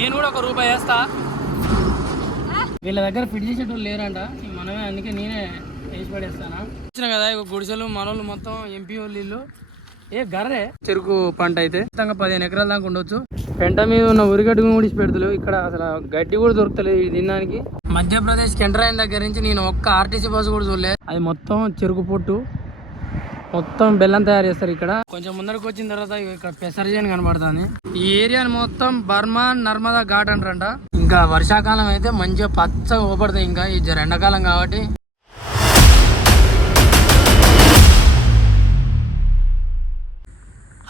నేను కూడా ₹1 వేస్తా. వీళ్ళ దగ్గర ఫిట్ చేసేటోళ్ళు లేరంట, మనమే, అందుకే నేనే వేసి పడేస్తానా. వచ్చిన కదా ఇక గుడిసెలు మనోళ్ళు మొత్తం ఎంపీ వాళ్ళు ఇల్లు. ఏ గర్రే చెరుకు పంట అయితే 15 ఎకరాల దాకా ఉండొచ్చు. పెంట మీద ఉన్న ఉరిగడ్డు కూడా పెడతలేవు ఇక్కడ, అసలు గడ్డి కూడా దొరుకుతలేదు ఇది తినడానికి. మధ్యప్రదేశ్ కెంటర్ అయిన దగ్గర నుంచి నేను ఒక్క ఆర్టీసీ బస్సు కూడా చూడలేదు. అది మొత్తం చెరుకు పొట్టు, మొత్తం బెల్లం తయారు చేస్తారు ఇక్కడ. కొంచెం ముందరకు వచ్చిన తర్వాత ఇక్కడ పెసర్జన్ కనబడుతుంది. ఈ ఏరియాని మొత్తం బర్మాన్ నర్మదా ఘాట్ అంటారంట. ఇంకా వర్షాకాలం అయితే మంచిగా పచ్చగా ఊపడుతాయి. ఇంకా ఈ ఎండాకాలం కాబట్టి.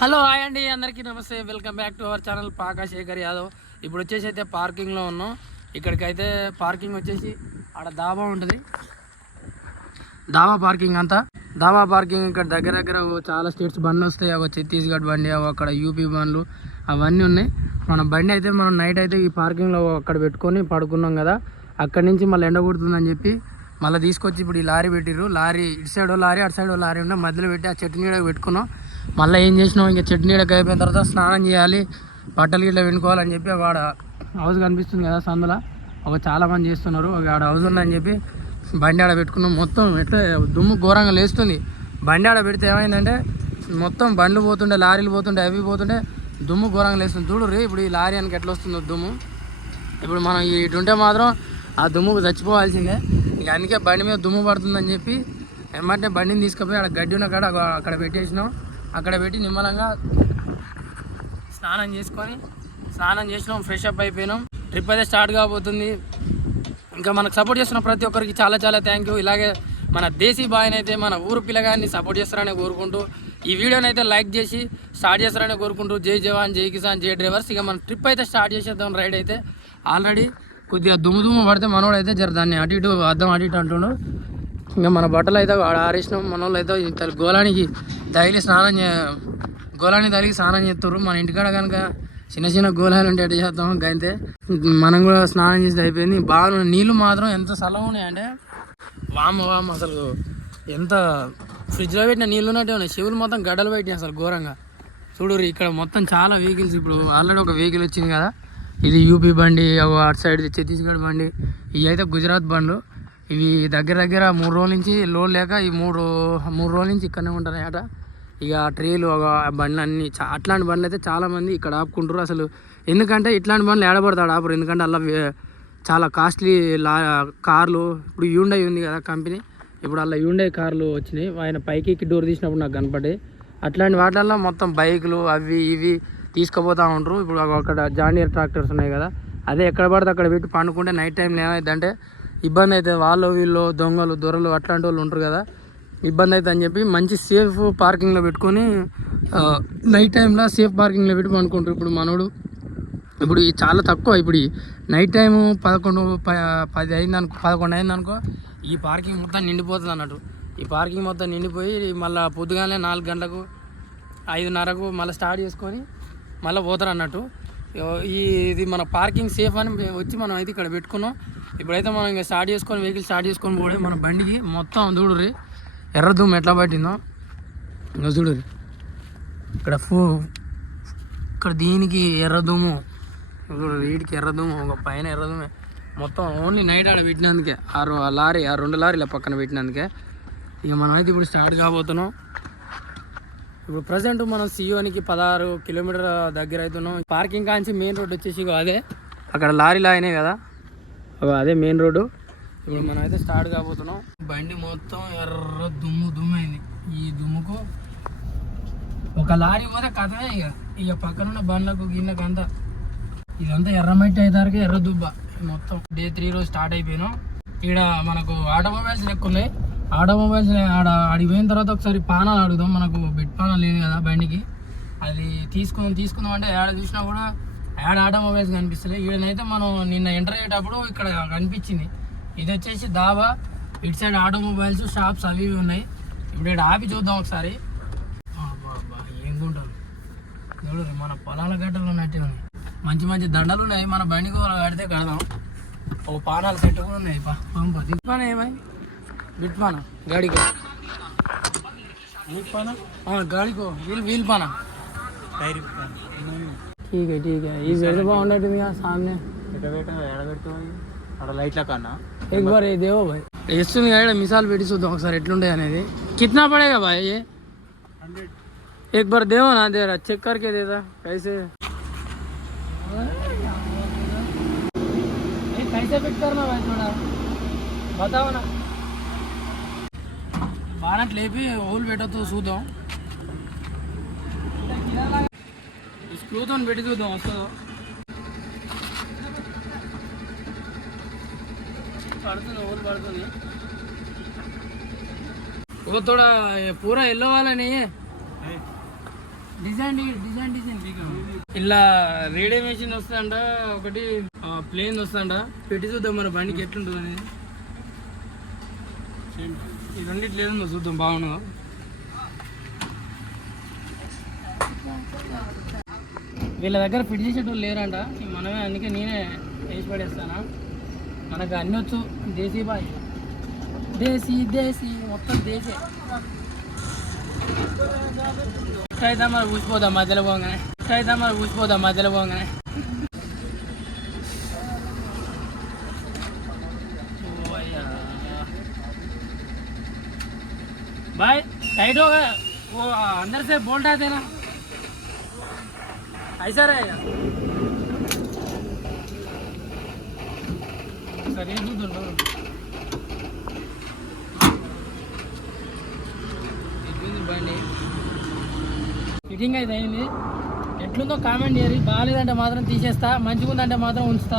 హలో హాయ్ అండి, అందరికీ నమస్తే. Welcome back to our channel Paka Shekar Yadav. ఇప్పుడు వచ్చేసి అయితే పార్కింగ్లో ఉన్నాం. ఇక్కడికైతే పార్కింగ్ వచ్చేసి ఆడ దాబా ఉంటుంది, దాబా పార్కింగ్ అంతా. దాబా పార్కింగ్ ఇక్కడ దగ్గర దగ్గర చాలా స్టేట్స్ బండ్లు వస్తాయి. ఒక ఛత్తీస్గఢ్ బండి, అక్కడ యూపీ బండ్లు అవన్నీ ఉన్నాయి. మన బండి అయితే మనం నైట్ అయితే ఈ పార్కింగ్లో అక్కడ పెట్టుకొని పడుకున్నాం కదా. అక్కడి నుంచి మళ్ళీ ఎండ కొడుతుందని చెప్పి మళ్ళీ తీసుకొచ్చి ఇప్పుడు ఈ లారీ పెట్టిర్రు. లారీ ఇటు సైడ్ లారీ, అటు సైడ్ లారీ ఉండే, మధ్యలో పెట్టి ఆ చెట్టు నీడకు పెట్టుకున్నాం. మళ్ళీ ఏం చేసినాం, ఇంకా చెట్టు నీడకు అయిపోయిన తర్వాత స్నానం చేయాలి, బట్టలు గిట్లా వెనుకోవాలని చెప్పి వాడ హౌస్ కనిపిస్తుంది కదా సందులో, చాలా మంది చేస్తున్నారు. ఆడ హౌస్ ఉందని చెప్పి బండి ఆడ పెట్టుకున్నాం. మొత్తం ఎట్లా దుమ్ము ఘోరంగా లేస్తుంది. బండి ఆడ పెడితే ఏమైందంటే మొత్తం బండ్లు పోతుండే, లారీలు పోతుండే, అవి పోతుండే, దుమ్ము ఘోరంగా లేస్తుంది. చూడు ఇప్పుడు ఈ లారీ అని ఎట్లా వస్తుందో దుమ్ము. ఇప్పుడు మనం ఇటుంటే మాత్రం ఆ దుమ్ముకు చచ్చిపోవాల్సిందే. ఇక అందుకే బండి మీద దుమ్ము పడుతుందని చెప్పి ఏమంటే బండిని తీసుకుపోయి అక్కడ గడ్డి ఉన్న కాడ అక్కడ పెట్టేసినాం. అక్కడ పెట్టి నిమ్మలంగా స్నానం చేసినాం, ఫ్రెష్ అప్ అయిపోయినాం. ట్రిప్ అయితే స్టార్ట్ కాబోతుంది. ఇంకా మనకు సపోర్ట్ చేస్తున్న ప్రతి ఒక్కరికి చాలా చాలా థ్యాంక్ యూ. ఇలాగే మన దేశీ బాయ్ని అయితే, మన ఊరు పిల్లగాన్ని సపోర్ట్ చేస్తారని కోరుకుంటూ, ఈ వీడియోని అయితే లైక్ చేసి స్టార్ట్ చేస్తారని కోరుకుంటూ, జై జవాన్, జై కిసాన్, జై డ్రైవర్స్. ఇక మన ట్రిప్ అయితే స్టార్ట్ చేసేద్దాం. రైడ్ అయితే ఆల్రెడీ కొద్దిగా దుమ్ము పడితే మనోడు అయితే జర దాన్ని అటు ఇటు అద్దం అటు ఇటు అంటున్నాడు. ఇంకా మన బట్టలు అయితే ఆరేసినాం. మనోళ్ళు అయితే గోళానికి తగిలి స్నానం చేస్తారు. మన ఇంటికాడ కనుక చిన్న చిన్న గోళాలు ఉంటే ఎట్లా చేస్తాం అయితే మనం కూడా స్నానం చేసి అయిపోయింది. బాగా నీళ్ళు మాత్రం ఎంత చల్లగా ఉన్నాయంటే వామ అసలు ఎంత ఫ్రిడ్జ్లో పెట్టిన నీళ్ళు ఉన్నట్టే ఉన్నాయి. చెవులు మొత్తం గడ్డలు పెట్టినాయి అసలు ఘోరంగా. చూడు ఇక్కడ మొత్తం చాలా వెహికల్స్. ఇప్పుడు ఆల్రెడీ ఒక వెహికల్ వచ్చింది కదా, ఇది యూపీ బండి, అటు సైడ్ ఛత్తీస్గఢ్ బండి, ఇవి అయితే గుజరాత్ బండ్లు. ఇవి దగ్గర 3 రోజుల నుంచి లోడ్ లేక ఈ మూడు రోజుల నుంచి ఇక్కడనే ఉంటాయి అట. ఇక ట్రేలు బండ్లు అన్నీ, అట్లాంటి బండ్లు అయితే చాలామంది ఇక్కడ ఆపుకుంటారు. అసలు ఎందుకంటే ఇట్లాంటి బండ్లు ఏడబడతాడు ఆపరు, ఎందుకంటే అలా చాలా కాస్ట్లీ కార్లు. ఇప్పుడు హ్యూండై ఉంది కదా కంపెనీ, ఇప్పుడు అలా హ్యూండై కార్లు వచ్చినాయి. ఆయన పైకి ఎక్కి డోర్ తీసినప్పుడు నాకు కనపడ్డాయి. అట్లాంటి వాటిల్లో మొత్తం బైకులు అవి ఇవి తీసుకుపోతూ ఉంటారు. ఇప్పుడు అక్కడ జాండియర్ ట్రాక్టర్స్ ఉన్నాయి కదా, అదే ఎక్కడ పడితే అక్కడ పెట్టి పండుకుంటే నైట్ టైంలో ఏమైందంటే ఇబ్బంది అవుతుంది. వాళ్ళు వీళ్ళు దొంగలు దొరలు అట్లాంటి వాళ్ళు ఉంటారు కదా, ఇబ్బంది అవుతుంది అని చెప్పి మంచి సేఫ్ పార్కింగ్లో పెట్టుకొని నైట్ టైంలో సేఫ్ పార్కింగ్లో పెట్టి పండుకుంటారు. ఇప్పుడు మనోడు ఇప్పుడు చాలా తక్కువ. ఇప్పుడు నైట్ టైం 11 అయిందనుకో ఈ పార్కింగ్ మొత్తం నిండిపోతుంది అన్నట్టు. ఈ పార్కింగ్ మొత్తం నిండిపోయి మళ్ళీ పొద్దుగానే 4 గంటలకు 5:30కు మళ్ళీ స్టార్ట్ చేసుకొని మళ్ళీ పోతారు అన్నట్టు. ఇది మన పార్కింగ్ సేఫ్ అని వచ్చి మనం అయితే ఇక్కడ పెట్టుకున్నాం. ఇప్పుడైతే మనం ఇంకా వెహికల్ స్టార్ట్ చేసుకొని పోవడం. మన బండికి మొత్తం చూడుర్రి ఎర్ర దుమ్ము ఎట్లా పట్టిందో. ఇంకా చూడుర్రి ఇక్కడ దీనికి ఎర్ర దుమ్ము, వీడికి ఎర్ర దుమ్ము, ఒక పైన ఎర్ర దుమ్మే మొత్తం. ఓన్లీ నైట్ ఆడ పెట్టినందుకే ఆ 2 లారీల పక్కన పెట్టినందుకే. ఇక మనం అయితే ఇప్పుడు స్టార్ట్ కాబోతున్నాం. ఇప్పుడు ప్రజెంట్ మనం సియోనికి 16 కిలోమీటర్ దగ్గర అవుతున్నాం. పార్కింగ్ కాంచి మెయిన్ రోడ్ వచ్చేసి అదే, అక్కడ లారీలు అయినాయి కదా, అదే మెయిన్ రోడ్డు. ఇప్పుడు మనం అయితే స్టార్ట్ కాబోతున్నాం. బండి మొత్తం ఎర్ర దుమ్ము అయింది. ఈ దుమ్ముకు ఒక లారీ పోతే కథమే. ఇక పక్కనున్న బండ్లకు గిన్నెకు అంతా ఇదంతా ఎర్రమట్టి అయ్యేదానికి ఎర్ర దుబ్బ మొత్తం. డే 3 రోజు స్టార్ట్ అయిపోయినాం. ఇక్కడ మనకు ఆటోమొబైల్స్ ఎక్కువ ఉన్నాయి. ఆటోమొబైల్స్ ఆడికి పోయిన తర్వాత ఒకసారి పానాలు అడుగుదాం. మనకు బెడ్ పానాలు లేదు కదా బండికి, అది తీసుకుందాం అంటే ఏడ చూసినా కూడా యాడ్ ఆటోమొబైల్స్ కనిపిస్తలేదు. ఈడనైతే మనం నిన్న ఎంటర్ అయ్యేటప్పుడు ఇక్కడ కనిపించింది. ఇది వచ్చేసి దాబా, ఇటు సైడ్ ఆటోమొబైల్స్ షాప్స్ అవి ఉన్నాయి. ఇప్పుడు ఇక్కడ ఆపి చూద్దాం ఒకసారి. ఏం గుంటారు చూడు, మన పొలాల గడ్డలు ఉన్నట్టే ఉన్నాయి. మంచి దండలు ఉన్నాయి. మన బండికి కడితే కడదాం. ఒక పానాలు సెట్ కూడా ఉన్నాయి. దిప్పానా ఏమై బిట్పానా గాడికో గాడికో వీల్ పానా ठीक है ये वेट బాగుంటుంది కదా सामने అక్కడ లైట్ల కన్నా एक बार ये देवो भाई వేస్తుంది కదా మిసాల్ పెట్టి చూద్దాం ఒకసారి ఎట్లుంటాయి అనేది कितना पड़ेगा भाई ये 100 एक बार देवो ना दे रहा चेक करके देता कैसे कैसे फिट करना भाई थोड़ा बताओ ना బానట్ లేపి హోల్ పెట్టతో చూద్దాం ఈ స్క్రూతో పెట్టి చూద్దాం వస్తుందో पड़ता होल पड़ता वो थोड़ा पूरा येलो वाला नहीं है డిజైన్ ఇలా రేడియో మెషిన్ వస్తుందంట ఒకటి ప్లేన్ వస్తుందంట పెట్టి చూద్దాం మన బండికి ఎట్లుంటుంది అనేది ఈ రెండిట్లు లేదు చూద్దాం బాగుండు వీళ్ళ దగ్గర ఫిట్ చేసేటోళ్ళు లేరంట మనమే అందుకే నేనే వేసి పడేస్తానా మనకు అన్నీ వచ్చు దేశీ బాయ్ దేశీ మొత్తం దేశీ అయితే మరి ఊసిపోదాం మధ్యలో పోగానే भाई टाइट हो गया वो अंदर से बोल्ट आते ना ऐसा रहेगा सर ये दूध బండి ఫిట్టింగ్ అయితే అయింది ఎట్లుందో కామెంట్ చేయరు బాగాలేదంటే మాత్రం తీసేస్తా మంచిగా ఉందంటే మాత్రం ఉంచుతా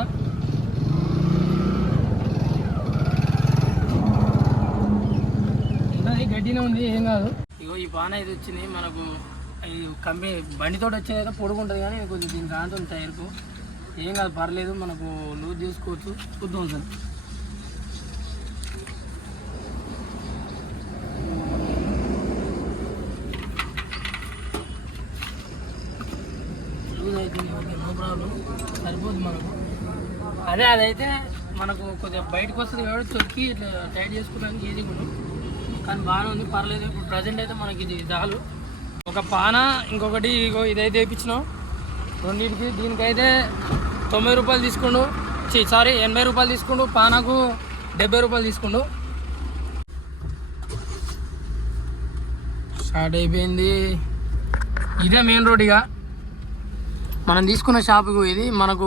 ఉన్నది గడ్డినే ఉంది ఏం కాదు ఇగో ఈ బాణ ఇది వచ్చింది మనకు ఈ కంపెనీ బండితో వచ్చేదైతే పొడుగుంటుంది కానీ కొంచెం దీనికి ఆంటుంది టైర్కు ఏం కాదు పర్లేదు మనకు లూజ్ చేసుకోవచ్చు చూద్దాం సార్ నో ప్రాబ్లం సరిపోతుంది మనకు అదైతే మనకు కొద్దిగా బయటకు వస్తుంది కాబట్టి చొక్కి ఇట్లా టైట్ చేసుకోవడానికి ఈజీగా ఉంటుంది కానీ బాగానే ఉంది పర్లేదు ఇప్పుడు ప్రజెంట్ అయితే మనకి ఇది చాలు ఒక పాన ఇంకొకటి ఇదైతే వేయించినాం రెండింటికి దీనికైతే 90 రూపాయలు తీసుకుండు సారీ 80 రూపాయలు తీసుకుండు పానకు 70 రూపాయలు తీసుకుండు స్టార్ట్ అయిపోయింది ఇదే మెయిన్ రోడ్ ఇక మనం తీసుకున్న షాపుకు ఇది మనకు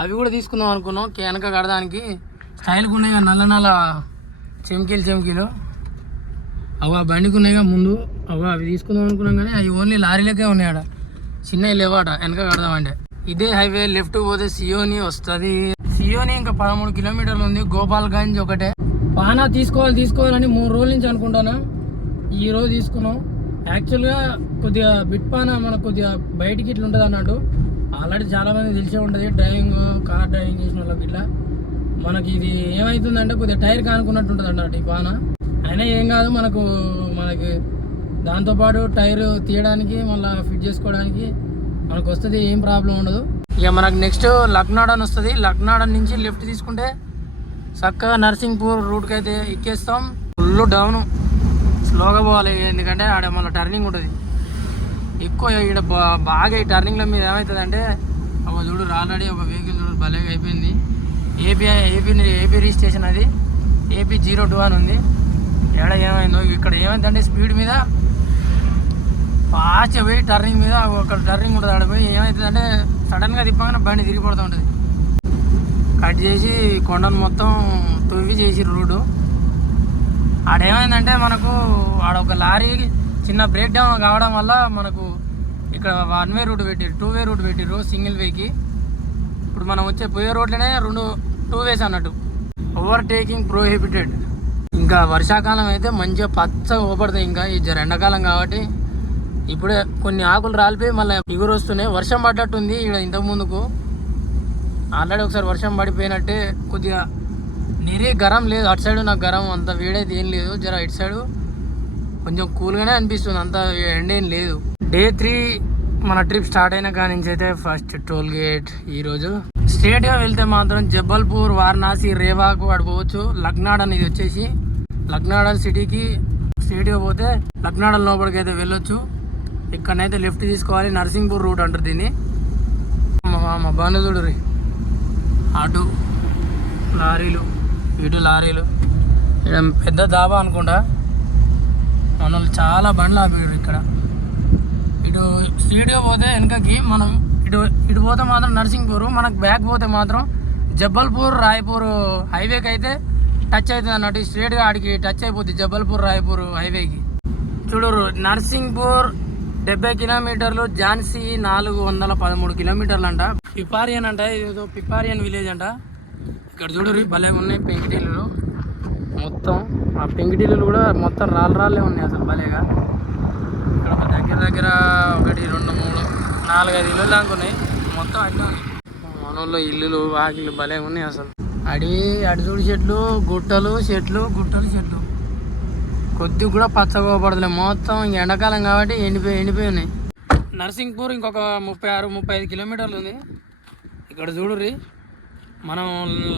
అవి కూడా తీసుకుందాం అనుకున్నాం వెనక కడడానికి స్టైల్గా ఉన్నాయి నల్ల నల్ల చెమ్కీలు అవి ఆ బండికి ఉన్నాయిగా ముందు అవి తీసుకుందాం అనుకున్నాం కానీ అవి ఓన్లీ లారీలకే ఉన్నాయి ఆడ చిన్నవి లేవాట వెనక కడదామంటే ఇదే హైవే లెఫ్ట్ పోతే సియోని వస్తుంది సియోని ఇంకా 13 కిలోమీటర్లు ఉంది గోపాల్గంజ్ ఒకటే పానా తీసుకోవాలని 3 రోజుల నుంచి అనుకుంటానా ఈ రోజు తీసుకున్నాం యాక్చువల్గా కొద్దిగా బిట్ పానా మనకు కొద్దిగా బయటికి ఇట్లా ఉంటుంది అన్నట్టు ఆల్రెడీ చాలామంది తెలిసే ఉంటుంది కార్ డ్రైవింగ్ చేసిన వాళ్ళకి ఇట్లా మనకి ఇది ఏమవుతుందంటే కొద్దిగా టైర్ కానుకున్నట్టు ఉంటుంది అన్నట్టు ఈ పాన అయినా ఏం కాదు మనకి దాంతోపాటు టైర్ తీయడానికి మళ్ళీ ఫిట్ చేసుకోవడానికి మనకు వస్తుంది ఏం ప్రాబ్లం ఉండదు ఇక మనకు నెక్స్ట్ లక్నాడ అని వస్తుంది లక్నాడ నుంచి లెఫ్ట్ తీసుకుంటే చక్కగా నర్సింగ్పూర్ రూట్కి అయితే ఎక్కేస్తాం ఫుల్ డౌన్ స్లోగా పోవాలి ఎందుకంటే ఆడ మళ్ళీ టర్నింగ్ ఉంటుంది ఎక్కువ ఇక్కడ బాగా ఈ టర్నింగ్ల మీద ఏమవుతుందంటే ఒక చూడు ఆల్రెడీ ఒక వెహికల్ చూడు భలేగా అయిపోయింది ఏపీ రిజిస్ట్రేషన్ అది AP 02 అని ఉంది ఏడ ఏమైందో ఇక్కడ ఏమైందంటే స్పీడ్ మీద ఫాస్ట్ పోయి టర్నింగ్ మీద ఒక టర్నింగ్ ఉంటుంది ఆడ పోయి ఏమవుతుందంటే సడన్గా తిప్పగానే బండి తిరిగిపడుతూ ఉంటుంది కట్ చేసి కొండను మొత్తం తవ్వి చేసి రోడ్డు ఆడేమైందంటే మనకు ఆడ ఒక లారీ చిన్న బ్రేక్ డౌన్ కావడం వల్ల మనకు ఇక్కడ 1 వే రూట్ పెట్టారు 2 వే రూట్ పెట్టారు సింగిల్ వేకి ఇప్పుడు మనం వచ్చే పోయే రోడ్లోనే 2 వేస్ అన్నట్టు ఓవర్టేకింగ్ ప్రోహిబిటెడ్ ఇంకా వర్షాకాలం అయితే మంచిగా పచ్చగా ఓపడుతాయి ఇంకా ఈ ఎండాకాలం కాబట్టి ఇప్పుడే కొన్ని ఆకులు రాలిపోయి మళ్ళీ ఎగురు వస్తున్నాయి వర్షం పడ్డట్టుంది ఇక్కడ ఇంతకు ముందుకు ఆల్రెడీ ఒకసారి వర్షం పడిపోయినట్టే కొద్దిగా నీరే గరం లేదు అటు సైడ్ నాకు గరం అంత వేడైతే ఏం లేదు జర ఇటు సైడు కొంచెం కూల్గానే అనిపిస్తుంది అంత ఎండేం లేదు డే 3 మన ట్రిప్ స్టార్ట్ అయిన కాడి నుంచి అయితే ఫస్ట్ టోల్ గేట్ ఈరోజు స్ట్రేట్గా వెళ్తే మాత్రం జబల్పూర్ వారణాసి రేవాకు పడిపోవచ్చు లక్నాడ అనేది వచ్చేసి లక్నాడ సిటీకి స్ట్రేట్గా పోతే లక్నాడ లోపలికి అయితే వెళ్ళొచ్చు ఇక్కడనైతే లెఫ్ట్ తీసుకోవాలి నర్సింగ్పూర్ రూట్ అంటారు దీన్ని వామ బండ్లు చూడుర్రి, అటు లారీలు ఇటు లారీలు. ఇక్కడ పెద్ద దాబా అనుకుంటా. మన వాళ్ళు చాలా బండ్లు ఆపారు ఇక్కడ. ఇటు స్ట్రీట్గా పోతే వెనకకి మనం ఇటు పోతే మాత్రం నర్సింగ్పూర్, మనకు బ్యాక్ పోతే మాత్రం జబ్బల్పూర్ రాయపూర్ హైవేకి అయితే టచ్ అవుతుంది అన్నట్టు. స్ట్రేట్గా ఆడికి టచ్ అయిపోతుంది జబ్బల్పూర్ రాయపూర్ హైవేకి. చూడరు, నర్సింగ్పూర్ 70 కిలోమీటర్లు, ఝాన్సీ 413 కిలోమీటర్లు అంట. పిపారియన్ అంట, ఇదేదో పిపారియన్ విలేజ్ అంట. ఇక్కడ చూడరు భలే ఉన్నాయి పెంకుటిల్లులు మొత్తం. ఆ పెంకుటిల్లులు కూడా మొత్తం రాళ్ళే ఉన్నాయి అసలు భలేగా. ఇక్కడ ఒక దగ్గర 1 2 3 4 5 ఇల్లు దాకా ఉన్నాయి మొత్తం. అట్లా మనోళ్ళు ఇల్లులు వాకిళ్ళు భలే ఉన్నాయి అసలు. అడి చూడు చెట్లు, గుట్టలు చెట్లు. కొద్దిగా కూడా పచ్చగా పడతలేదు మొత్తం. ఎండాకాలం కాబట్టి ఎండిపోయి ఉన్నాయి. నర్సింగ్పూర్ ఇంకొక 36-35 కిలోమీటర్లు ఉంది. ఇక్కడ చూడుర్రి, మనం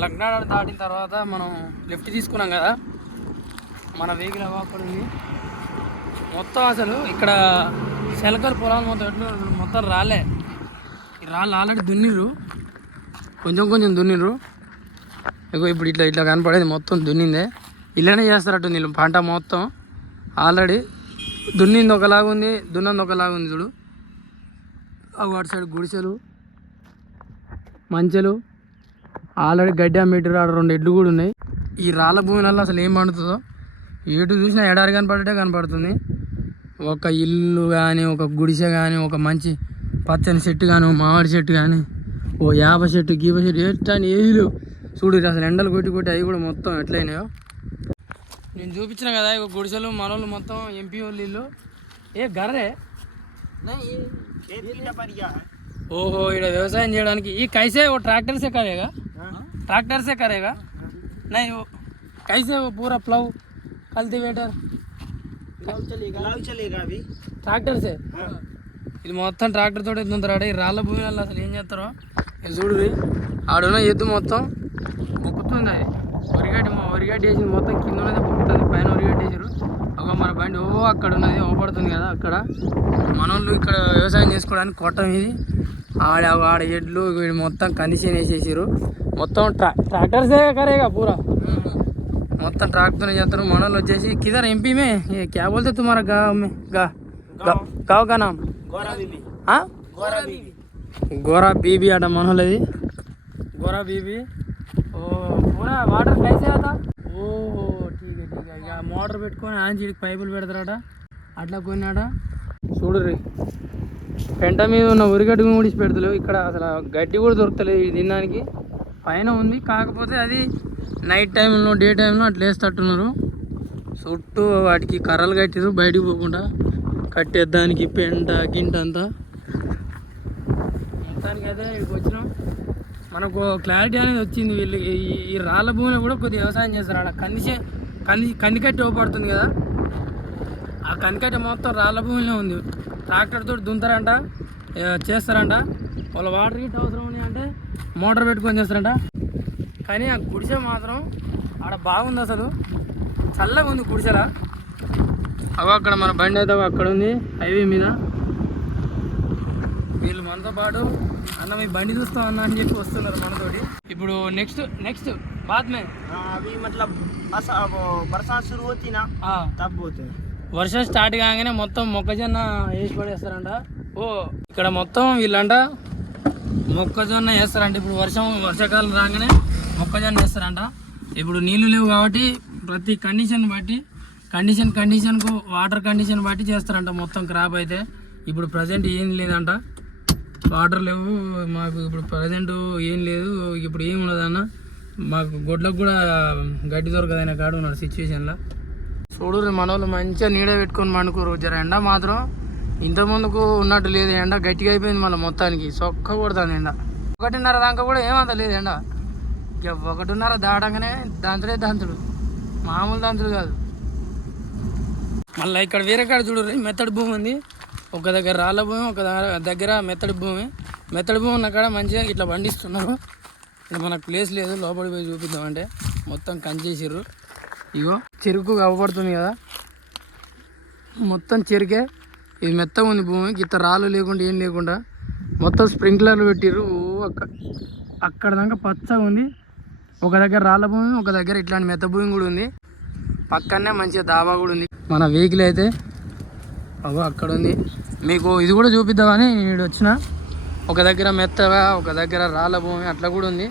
లక్నాడ దాటిన తర్వాత మనం లెఫ్ట్ తీసుకున్నాం కదా, మన వెహికల్ అక్కడ ఉంది మొత్తం. అసలు ఇక్కడ శెలకల పొలాలు మొత్తం ఎట్లు మొత్తం రాలే. ఈ రాళ్ళు ఆల్రెడీ దున్నిర్రు, కొంచెం దున్నిర్రు. ఇగో ఇప్పుడు ఇట్లా కనపడేది మొత్తం దున్నిందే. ఇలానే చేస్తారట్టు వీళ్ళు పంట మొత్తం. ఆల్రెడీ దున్నింది ఒకలాగుంది, దున్నది ఒకలాగుంది చూడు. అటు సైడ్ గుడిసెలు, మంచెలు, ఆల్రెడీ గడ్డి అమ్మేటారు. ఆడ 2 ఎడ్లు కూడా ఉన్నాయి. ఈ రాళ్ళ భూమిలలో అసలు ఏం పండుతుందో ఎటు చూసినా ఎడారి కనపడుతుంది. ఒక ఇల్లు కానీ, ఒక గుడిసె కానీ, ఒక మంచి పచ్చని చెట్టు కానీ, మామిడి చెట్టు కానీ, ఓ యాప చెట్టు, గీప చెట్టు ఎట్లని ఏలు చూడు. అసలు ఎండలు కొట్టి అవి కూడా మొత్తం ఎట్లయినాయో నేను చూపించిన కదా. ఇక గుడిసెలు మనోళ్ళు మొత్తం ఎంపీ వాళ్ళు ఇల్లు. ఏ గర్రే ఓహో, ఇక్కడ వ్యవసాయం చేయడానికి ఈ కైసే ఓ ट्रैक्टर से करेगा नहीं वो कैसे वो पूरा प्लाव कल्टीवेटर चलेगा अभी ट्रैक्टर से. ఇది మొత్తం ట్రాక్టర్ తోటి ఎత్తుంటారు. ఈ రాళ్ళ భూమిలో అసలు ఏం చేస్తారో చూడు. ఆడున్న ఎద్దు మొత్తం బొక్కుతుంది. అది వరిగడ్డి వేసింది మొత్తం. కింద ఉన్నది బొక్కుతుంది, పైన వరిగడ్డి వేసారు. ఒక మన బండి అక్కడ ఉన్నది ఓపడుతుంది కదా. అక్కడ మనోళ్ళు ఇక్కడ వ్యవసాయం చేసుకోవడానికి కొట్టం ఇది. ఆడ ఎడ్లు వీడు మొత్తం కండిషన్ వేసేసారు. మొత్తం ట్రాక్టర్సే కరేగా పూరా మొత్తం ట్రాక్టర్ చేస్తారు. మనోళ్ళు వచ్చేసి కిదర్ ఎంపీ మే క్యా బోల్తే తుమారా గావ్ కా నామ్ గోరా బీబీ అట మనోళ్ళది. గోరా బీబీ. ఓ పూరా వాటర్ కైసే आता ఓహో ఠీక్ హై. ఇక మోటార్ పెట్టుకొని ఆంజీడికి పైపులు పెడతారట. అట్లా కొన్నాడ చూడుర్రి. పెంట మీద ఉన్న ఉరిగడ్డి కూడా పెడతలేవు ఇక్కడ. అసలు గడ్డి కూడా దొరుకుతలేదు ఇది తినడానికి. పైన ఉంది, కాకపోతే అది నైట్ టైంలో డే టైంలో అట్లా వేస్తట్టున్నారు. చుట్టూ వాటికి కర్రలు కట్టారు బయటికి పోకుండా కట్టేద్దానికి. పెంట గింట అంతా మొత్తానికి అయితే ఇక్కడికి వచ్చినాం. మనకు క్లారిటీ అనేది వచ్చింది. వీళ్ళు ఈ రాళ్ళ భూమిలో కూడా కొద్దిగా వ్యవసాయం చేస్తారు. అక్కడ కందికట్టి ఓపడుతుంది కదా, ఆ కందికట్టి మొత్తం రాళ్ళ భూమిలో ఉంది. ట్రాక్టర్ తోటి దుంతారంట, చేస్తారంట. వాళ్ళ వాటర్ గిట్ అవసరం ఉన్నాయి అంటే మోటార్ పెట్టుకొని చేస్తారంట. కానీ ఆ గుడిసె మాత్రం ఆడ బాగుంది. అసలు చల్లగా ఉంది గుడిసెలా. అక్కడ మన బండి అయితే అక్కడ ఉంది హైవే మీద. వీళ్ళు మనతో పాటు అన్న మీ బండి చూస్తాం అన్న అని చెప్పి వస్తున్నారు మనతోటి. ఇప్పుడు నెక్స్ట్ బాద్ మే అవి మతలబ్ బర్సాత్ షురూ హోతీ నా తబ్ పోతే వర్షం స్టార్ట్ కాగానే మొత్తం మొక్కజొన్న వేసి పడేస్తారంట. ఓ ఇక్కడ మొత్తం వీళ్ళంట మొక్కజొన్న వేస్తారంట. ఇప్పుడు వర్షాకాలం రాగానే మొక్కజొన్న వేస్తారంట. ఇప్పుడు నీళ్ళు లేవు కాబట్టి ప్రతి కండిషన్ బట్టి కండిషన్కు వాటర్ కండిషన్ బట్టి చేస్తారంట మొత్తం క్రాప్ అయితే. ఇప్పుడు ప్రజెంట్ ఏం లేదంట, వాటర్ లేవు మాకు. ఇప్పుడు ప్రజెంట్ ఏం లేదు, ఇప్పుడు ఏం ఉండదన్న. మాకు గొడ్లకు కూడా గడ్డి దొరకదైన కాడు ఉన్నాడు సిచ్యువేషన్లో. చూడు మన వాళ్ళు మంచిగా నీడ పెట్టుకొని పండుకోరు. జర ఎండ మాత్రం ఇంతకుముందుకు ఉన్నట్టు లేదు. ఎండ గట్టిగా అయిపోయింది మళ్ళీ మొత్తానికి. సొక్క కొడుతుంది ఎండ. 1:30 దాకా కూడా ఏమంత లేదు ఎండ. ఇక 1:30 దాటంగానే దంతుడు మామూలు దంతుడు కాదు. మళ్ళీ ఇక్కడ వేరే కాడ చూడు మెత్తడి భూమి ఉంది. ఒక దగ్గర రాళ్ళ భూమి, ఒక దగ్గర మెత్తడి భూమి. మెత్తడి భూమి ఉన్న కాడ మంచిగా ఇట్లా పండిస్తున్నారు. ఇక్కడ మనకు ప్లేస్ లేదు, లోపలికి పోయి చూపిద్దామంటే మొత్తం కంచేసిర్రు. ఇగో చెరుకు అవ్వబడుతుంది కదా, మొత్తం చెరుకే. ఇది మెత్తగా ఉంది భూమి. ఇంత రాళ్ళు లేకుండా ఏం లేకుండా మొత్తం స్ప్రింక్లర్లు పెట్టిర్రు. అక్కడ దాకా పచ్చగా ఉంది. ఒక దగ్గర రాళ్ళ భూమి, ఒక దగ్గర ఇట్లాంటి మెత్త భూమి కూడా ఉంది. పక్కనే మంచిగా దాబా కూడా ఉంది. మన వెహికల్ అయితే అక్కడ ఉంది. మీకు ఇది కూడా చూపిద్దామని నేను వచ్చిన. ఒక దగ్గర మెత్తగా, ఒక దగ్గర రాళ్ళ భూమి అట్లా కూడా ఉంది.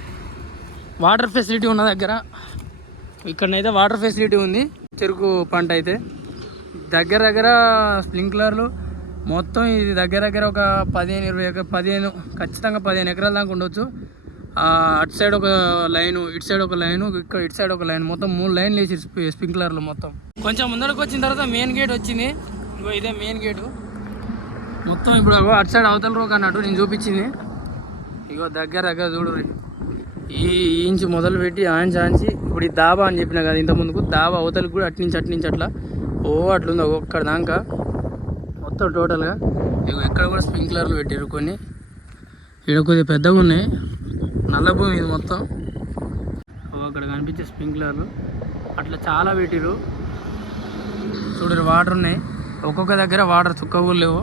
వాటర్ ఫెసిలిటీ ఉన్న దగ్గర ఇక్కడనైతే వాటర్ ఫెసిలిటీ ఉంది. చెరుకు పంట అయితే దగ్గర స్ప్రింక్లర్లు మొత్తం ఇది దగ్గర ఒక 15-20 ఎకరాలు, ఖచ్చితంగా 15 ఎకరాల దాకా ఉండొచ్చు. అటు సైడ్ ఒక లైను, ఇటు సైడ్ ఒక లైను, ఇక్కడ ఇటు సైడ్ ఒక లైన్, మొత్తం 3 లైన్లు వేసి స్ప్రింక్లర్లు మొత్తం. కొంచెం ముందరకు వచ్చిన తర్వాత మెయిన్ గేట్ వచ్చింది. ఇదే మెయిన్ గేటు మొత్తం. ఇప్పుడు అటు సైడ్ అవతల రోక్ అన్నట్టు నేను చూపించింది. దగ్గర చూడు, ఈ ఇంచు మొదలు పెట్టి ఆంచి ఇప్పుడు ఈ దాబా అని చెప్పిన కదా ఇంత ముందుకు, దాబా అవతలకి కూడా అట్నుంచి అట్లా అట్లుంది ఒక్కడ దాకా మొత్తం టోటల్గా. ఎక్కడ కూడా స్ప్రింక్లర్లు పెట్టారు కొన్ని. ఇక్కడ కొద్దిగా పెద్దగా ఉన్నాయి. నల్ల భూమి ఇది మొత్తం. అక్కడ కనిపించే స్ప్రింక్లర్లు అట్లా చాలా పెట్టిరు. చూడరు వాటర్ ఉన్నాయి. ఒక్కొక్క దగ్గర వాటర్ చుక్క కూడా లేవు.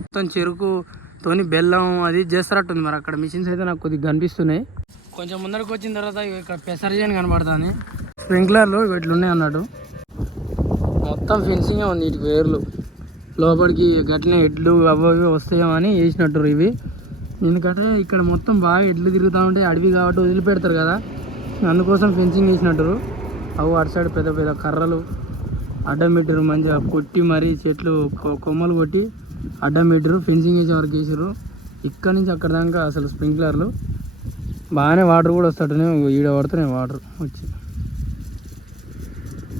మొత్తం చెరుకుతోని బెల్లం అది చేస్తారట్టుంది. మరి అక్కడ మిషన్స్ అయితే నాకు కొద్దిగా కనిపిస్తున్నాయి. కొంచెం ముందరకు వచ్చిన తర్వాత ఇక్కడ పెసర్జన్ కనబడుతుంది. స్ప్రింక్లర్లు ఇట్లున్నాయి అన్నట్టు. మొత్తం ఫెన్సింగే ఉంది. వీటికి వేర్లు లోపలికి గట్టిన ఎడ్లు అవి వస్తాయేమో అని వేసినట్టు ఇవి. ఎందుకంటే ఇక్కడ మొత్తం బాగా ఎడ్లు తిరుగుతూ ఉంటాయి, అడవి కాబట్టి వదిలిపెడతారు కదా, అందుకోసం ఫెన్సింగ్ వేసినట్టు. అటు సైడ్ పెద్ద పెద్ద కర్రలు అడ్డం పెట్టారు, మంచిగా కొట్టి మరీ చెట్లు కొమ్మలు కొట్టి అడ్డం పెట్టారు, ఫెన్సింగ్ వేసే వరకు వేసారు. ఇక్కడ నుంచి అక్కడ దాకా అసలు స్ప్రింక్లర్లు బాగానే వాటర్ కూడా వస్తాడునే. ఈడ పడుతున్నాయి వాటర్ వచ్చి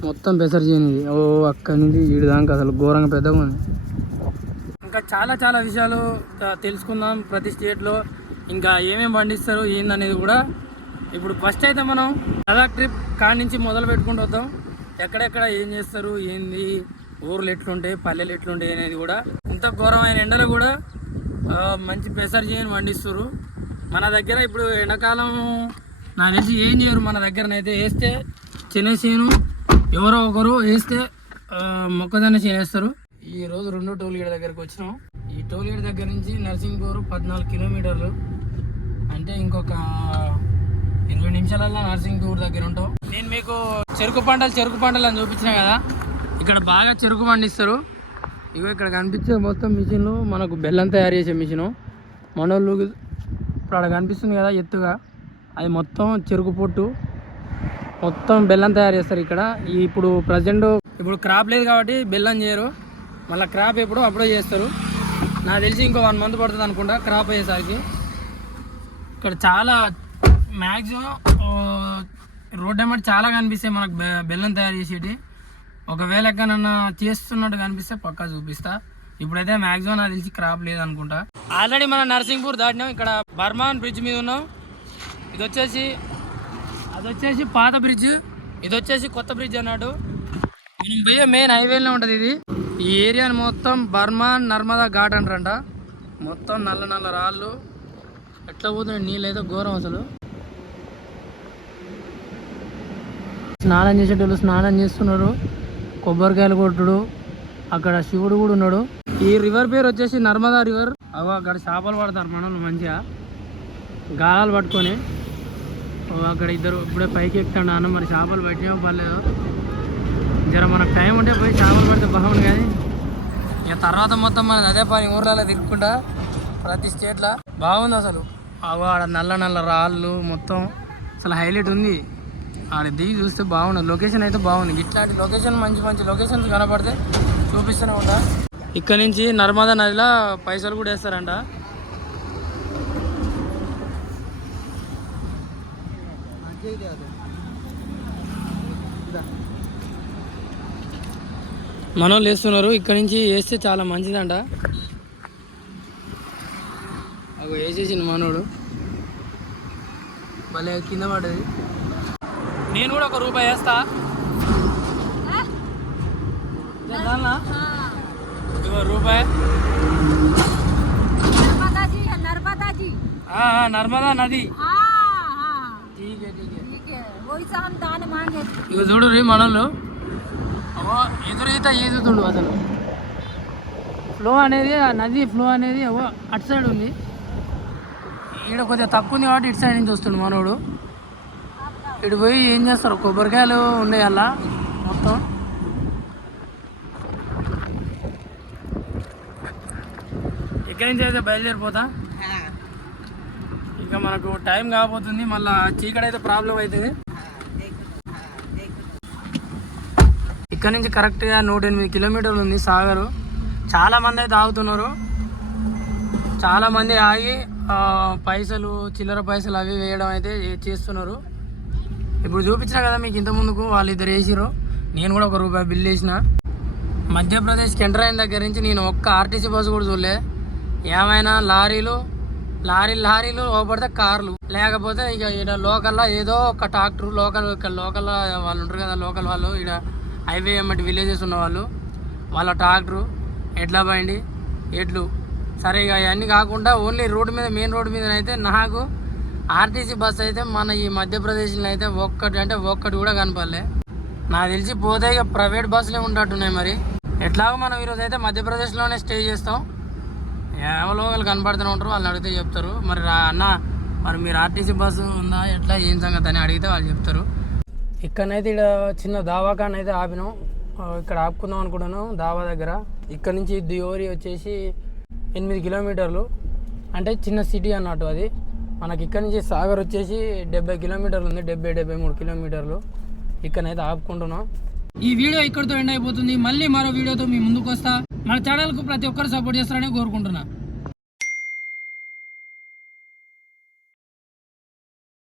మొత్తం పెసర్ చేయనిది. అక్కడి నుంచి ఈడ దాకా అసలు ఘోరంగా పెద్దగా ఉంది. ఇంకా చాలా విషయాలు తెలుసుకుందాం ప్రతి స్టేట్లో. ఇంకా ఏమేమి పండిస్తారు ఏందనేది కూడా. ఇప్పుడు ఫస్ట్ అయితే మనం లదాఖ్ ట్రిప్ కాడి నుంచి మొదలు పెట్టుకుంటూ వద్దాం. ఎక్కడెక్కడ ఏం చేస్తారు, ఏంది, ఊర్లు ఎట్లుంటాయి, పల్లెలు ఎట్లుంటాయి అనేది కూడా. ఇంత ఘోరమైన ఎండలు కూడా మంచి పెసర్ చేయని పండిస్తారు మన దగ్గర. ఇప్పుడు ఎండాకాలం నాకు తెలిసి ఏం చేయరు మన దగ్గరనైతే. వేస్తే చెనేసేను ఎవరో ఒకరు వేస్తే మొక్కజొన్న చేస్తారు. ఈరోజు 2 టోల్గేట్ దగ్గరికి వచ్చినాం. ఈ టోల్గేట్ దగ్గర నుంచి నర్సింగ్పూర్ 14 కిలోమీటర్లు, అంటే ఇంకొక 20 నిమిషాలలో నర్సింగ్పూర్ దగ్గర ఉంటాం. నేను మీకు చెరుకు పంటలు అని చూపించిన కదా, ఇక్కడ బాగా చెరుకు పండిస్తారు. ఇక్కడ కనిపించే మొత్తం మిషన్లు మనకు బెల్లం తయారు చేసే మిషను. మనోళ్ళు ఇప్పుడు అక్కడ కనిపిస్తుంది కదా ఎత్తుగా, అది మొత్తం చెరుకు పొట్టు, మొత్తం బెల్లం తయారు చేస్తారు ఇక్కడ. ఇప్పుడు ప్రజెంట్ క్రాప్ లేదు కాబట్టి బెల్లం చేయరు. మళ్ళీ క్రాప్ అప్పుడే చేస్తారు. నాకు తెలిసి ఇంకో 1 మంత్ పడుతుంది అనుకుంటా క్రాప్ అయ్యేసరికి. ఇక్కడ చాలా మ్యాక్సిమం రోడ్ అమ్మటి చాలా కనిపిస్తాయి మనకు బెల్లం తయారు చేసేటి. ఒకవేళ ఎక్కడన్నా చేస్తున్నట్టు కనిపిస్తే పక్కా చూపిస్తా. ఇప్పుడైతే మ్యాక్సిమం నాకు తెలిసి క్రాప్ లేదనుకుంటా. ఆల్రెడీ మనం నర్సింగ్పూర్ దాటినాం. ఇక్కడ బర్మాన్ బ్రిడ్జ్ మీద ఉన్నాం. అది వచ్చేసి పాత బ్రిడ్జ్, ఇది వచ్చేసి కొత్త బ్రిడ్జ్ అన్నట్టు. మనం పోయే మెయిన్ హైవేలో ఉంటుంది ఇది. ఈ ఏరియాని మొత్తం బర్మాన్ నర్మదా ఘాట్ అంటారంట. మొత్తం నల్ల రాళ్ళు ఎట్లా పోతున్నాయి, నీళ్ళు అయితే ఘోరం అసలు. స్నానం చేసేటోళ్ళు స్నానం చేస్తున్నారు, కొబ్బరికాయలు కొట్టుడు. అక్కడ శివుడు కూడా ఉన్నాడు. ఈ రివర్ పేరు వచ్చేసి నర్మదా రివర్. అక్కడ చేపలు పడతారు మనోళ్ళు మంచిగా గాలాలు పట్టుకొని. అక్కడ ఇద్దరు ఇప్పుడే పైకి ఎక్కుతాడు అన్న. మరి చేపలు పట్టినా పర్లేదు, జర మనకు టైం ఉంటే పోయి చేపలు పడితే బాగుంది. కానీ ఇక తర్వాత మొత్తం మనం అదే పని ఊర్లలో తిరుగుకుంటా ప్రతి స్టేట్లో బాగుంది అసలు. ఆడ నల్ల రాళ్ళు మొత్తం అసలు హైలైట్ ఉంది. ఆడ దిగి చూస్తే బాగుంది. లొకేషన్ అయితే బాగుంది. ఇట్లాంటి లొకేషన్ మంచి లొకేషన్స్ కనపడితే చూపిస్తూనే ఉంటా. ఇక్కడ నుంచి నర్మదా నదిలో పైసలు కూడా వేస్తారంట. మనోళ్ళు వేస్తున్నారు. ఇక్కడ నుంచి వేస్తే చాలా మంచిదంట. అవి వేసేసింది మనోడు, భలే కింద పడ్డది. నేను కూడా ₹1 వేస్తా. ₹1 నర్మదా నది. ఇక చూడు రీ మనోళ్ళు ఎదురైతే ఈదుతుండు. అసలు ఫ్లో అనేది, ఆ నది ఫ్లో అనేది అటు సైడ్ ఉంది. ఈడ కొద్దిగా తక్కువ ఉంది కాబట్టి ఇటు సైడ్ నుంచి వస్తుండు మనోడు. ఇటు పోయి ఏం చేస్తారు, కొబ్బరికాయలు ఉన్నాయి అలా మొత్తం. ఇక్కడి నుంచి అయితే బయలుదేరిపోతా. ఇక మనకు టైం కాకపోతుంది, మళ్ళీ చీకటి అయితే ప్రాబ్లం అవుతుంది. ఇక్కడ నుంచి కరెక్ట్గా 108 కిలోమీటర్లు ఉంది సాగరు. చాలామంది అయితే ఆగుతున్నారు, చాలామంది ఆగి పైసలు చిల్లర పైసలు అవి వేయడం అయితే చేస్తున్నారు. ఇప్పుడు చూపించిన కదా మీకు ఇంతకుముందుకు వాళ్ళిద్దరు వేసిరు, నేను కూడా ₹1 బిల్ వేసిన. మధ్యప్రదేశ్కి ఎంటర్ అయిన దగ్గర నుంచి నేను ఒక్క ఆర్టీసీ బస్సు కూడా చూడలే. ఏమైనా లారీలు లోపడితే కార్లు, లేకపోతే ఇక ఇక్కడ లోకల్లో ఏదో ఒక ట్రాక్టర్, లోకల్ వాళ్ళు ఉంటారు కదా, లోకల్ వాళ్ళు ఇక్కడ హైవే ఎమ్మటి విలేజెస్ ఉన్న వాళ్ళు, వాళ్ళ ట్రాక్టరు, ఎడ్ల బండి, ఎడ్లు. సరే ఇక అవన్నీ కాకుండా ఓన్లీ రోడ్డు మీద, మెయిన్ రోడ్డు మీద అయితే నాకు ఆర్టీసీ బస్ అయితే మన ఈ మధ్యప్రదేశ్లో అయితే ఒక్కటి కూడా కనపడలే. నాకు తెలిసి పోతే ఇక ప్రైవేట్ బస్సులే ఉంటున్నాయి. మరి ఎట్లాగో మనం ఈరోజు అయితే మధ్యప్రదేశ్లోనే స్టే చేస్తాం. ఎవరో వాళ్ళు కనపడుతూనే ఉంటారు, వాళ్ళని అడిగితే చెప్తారు. మరి అన్న మరి మీరు ఆర్టీసీ బస్సు ఉందా ఎట్లా ఏం సంగతి అని అడిగితే వాళ్ళు చెప్తారు. ఇక్కడనైతే ఇక్కడ చిన్న దావాఖాన అయితే ఆపినాం. ఇక్కడ ఆపుకుందాం అనుకుంటున్నాను దావా దగ్గర. ఇక్కడ నుంచి దియోరి వచ్చేసి 8 కిలోమీటర్లు, అంటే చిన్న సిటీ అన్నట్టు అది. మనకి ఇక్కడ నుంచి సాగర్ వచ్చేసి 70 కిలోమీటర్లు ఉంది, 73 కిలోమీటర్లు. ఇక్కడనైతే ఆపుకుంటున్నాం. ఈ వీడియో ఇక్కడితో ఎండ్ అయిపోతుంది. మళ్ళీ మరో వీడియోతో మీ ముందుకు వస్తా. మన ఛానల్కు ప్రతి ఒక్కరు సపోర్ట్ చేస్తారని కోరుకుంటున్నా.